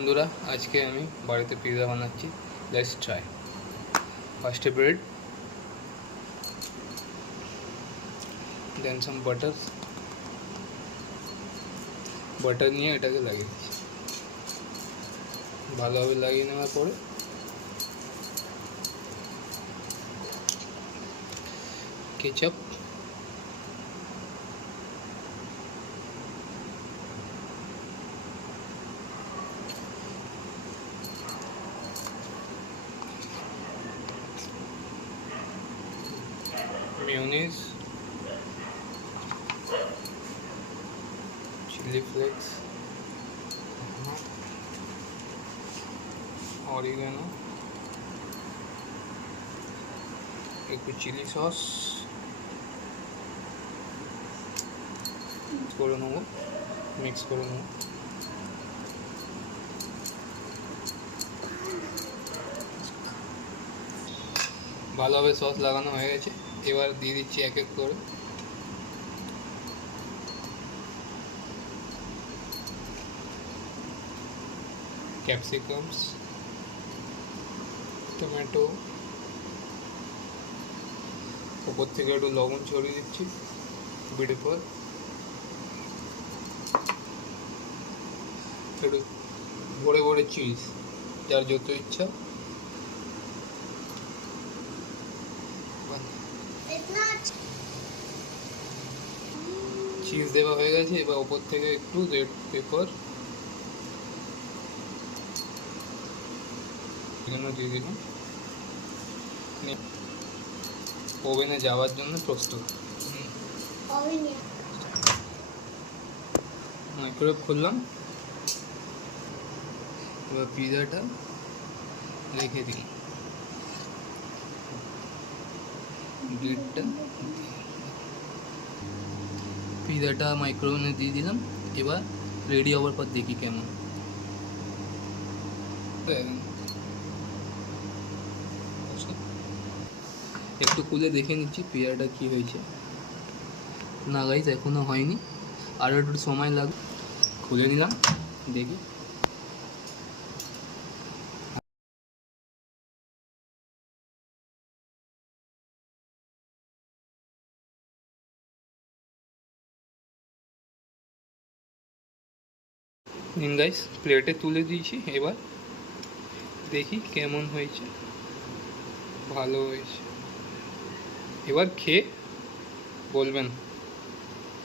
বন্ধুরা, আজকে আমি বাড়িতে পিৎজা বানাচ্ছি। Let's try. ফার্স্টে ব্রেড, দেন সাম বাটার নিয়ে এটাকে লাগিয়ে দিচ্ছি। ভালোভাবে লাগিয়ে নেওয়ার পরে ketchup, mayonnaise, chilli flakes, oregano, একটু চিলি সস করে নেবো, মিক্স করে নেবো। ভালোভাবে সস লাগানো হয়ে গেছে। এবার দিয়ে দিচ্ছি এক এক করে। ক্যাপসিকামস, টমেটো, উপর থেকে একটু লবণ ছড়িয়ে দিচ্ছি বিটের পর। একটু ভরে ভরে চিজ, যার যত ইচ্ছা। চিজ দেওয়া হয়ে গেছে। এবার ওপর থেকে একটু রেড পেপার দিয়ে দিলাম। ওভেনে যাওয়ার জন্য প্রস্তুত। মাইক্রোওয়েভ খুললাম। এবার পিৎজাটা রেখে দিই, পিৎজাটা মাইক্রোওভেনে দিয়ে দিলাম। এবার রেডি হওয়ার পর দেখি কেমন। একটু খুলে দেখে নিচ্ছি পিৎজাটা কি হয়েছে। না গাইস, এখনো হয়নি, আরও একটু সময় লাগবে। খুলে নিলাম, দেখি। নিন গাইস, প্লেটে তুলে দিয়েছি। এবার দেখি কেমন হয়েছে। ভালো হয়েছে। এবার খেয়ে বলবেন।